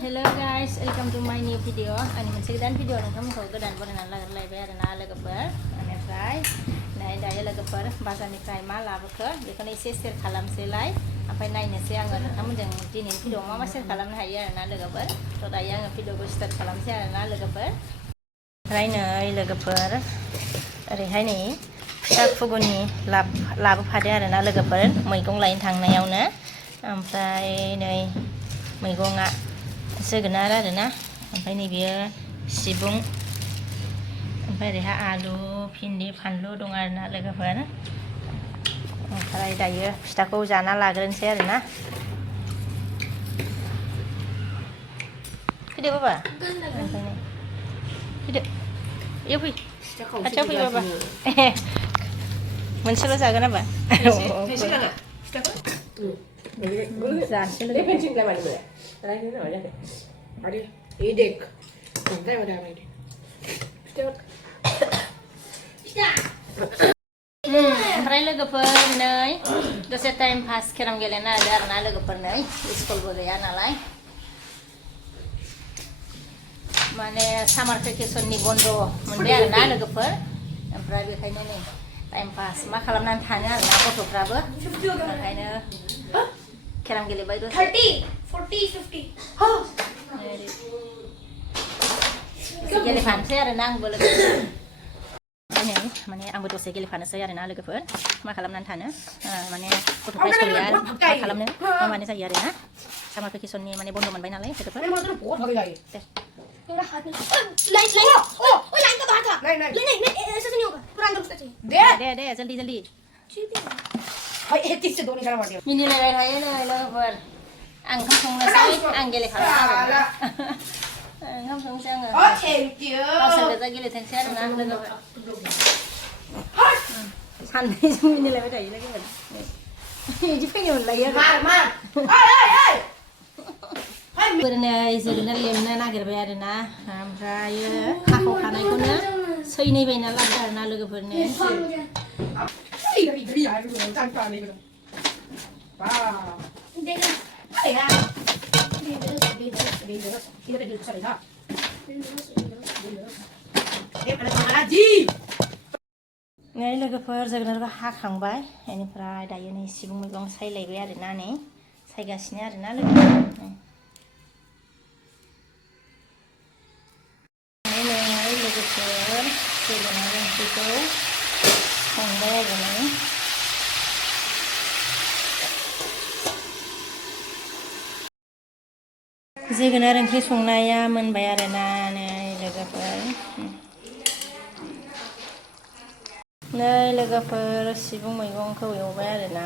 Hello guys, welcome to my new video. Ani moनसे गोदान video नोंथांमोनखौ गोदान बनायनानै लाबोलायबाय आरोना लोगोफोर. बेनिफ्राय नै दायो लोगोफोर बाजारनिफ्राय मा लाबोखो बेखौनो एसे शेयार खालामसैलाय. ओमफ्राय नायनोसै आङो नोंथांमोनजों दिनैनि भिडिअआव मा शेयार खालामनो हायो आरोना लोगोफोर. थ' दायो आङो भिडिअखौ स्टार्ट खालामसै आरोना लोगोफोर. ओमफ्राय नै लोगोफोर ओरैहाय नै फिथा खुगुनि लाबोफादो आरोना लोगोफोर मैगं लायनो थांनायावनो. ओमफ्राय नै मैगंआ जोगोनार आरोना ओमफ्राय नैबेयो सिबुं ओमफ्राय ओरैहाय आलु भिन्दि फानलु दं आरोना लोगोफोर. ओमफ्राय दायो फिथाखौ जाना लाग्रोनोसै आरोना. फैदो बाबा ओमफ्राय नै फैदो बेयाव फै खाथियाव फै बाबा मोनसेल' जागोन आबा जानोसै लोगो Hadi, idek. Nanti ada apa ini? ओमफ्राय लोगोफोर नै दसे टाइम पास केराम गेलेनो नागिरदों आरोना लोगोफोर नै स्कुलबो गैया नालाय माने सामार भेकेसननि बन्द मोनबाय आरोना लोगोफोर. ओमफ्राय बेखायनो नै टाइम पास मा खालामनानै थानो आरोना गथ'फ्राबो ओंखायनो केराम गेलेबाय दसे 30, 40, 50. गेलेफानोसै आरोना आंबो लोगोफोर. माने आंबो दसे गेलेफानोसै आरोना लोगोफोर मा खालामनानै थानो माने गथ'फ्रा स्कुल गैया मा खालामनो मा मानो जायो आरोना सामार भेकेसननि माने बन्द मोनबाय नालाय लोगोफोर. दे लाइन लाइन का बाहर था नहीं ऐसा नहीं होगा पूरा अंदर घुसना चाहिए दे जल्दी जल्दी Hai, etis se doni sama dia. मिनिलायबाय थायो नै लोगोफोर. आं ओंखाम संनोसै आं गेलेखानोसै आरोना ओंखाम संनोसै आङो Oh, thank you. गावसोर गोजा गेलेथोंसै आरोना लोगोफोर. सानैजों मिनिलायबाय थायो लोगोफोर. बिदि फैनो मोनलायो Man. Hai. फोरनै जोगोनार लेमनो नागिरबाय आरोना ओमफ्रायो खाखावखानायखौनो सैनैबायना लाबोदो आरोना लोगोफोरनो. Iya, itu tanpa nih gitu. Wow. देखना Ya. Kita pergi ke sana. Ada mana lagi? नै लोगोफोर जोगोनारखौ हाखांबाय बेनिफ्राय दायो नै सिबुं मैगं सायलायबाय आरोना नै सायगासिनो आरोना लोगोफोर. नै लोगोफोर जोगोनार ओंख्रिखौ संबाय आरो नै जोगोनार ओंख्रि संनाया मोनबाय आरोना नै लोगोफोर. नै लोगोफोर सिबुं मैगंखौ एवबाय आरोना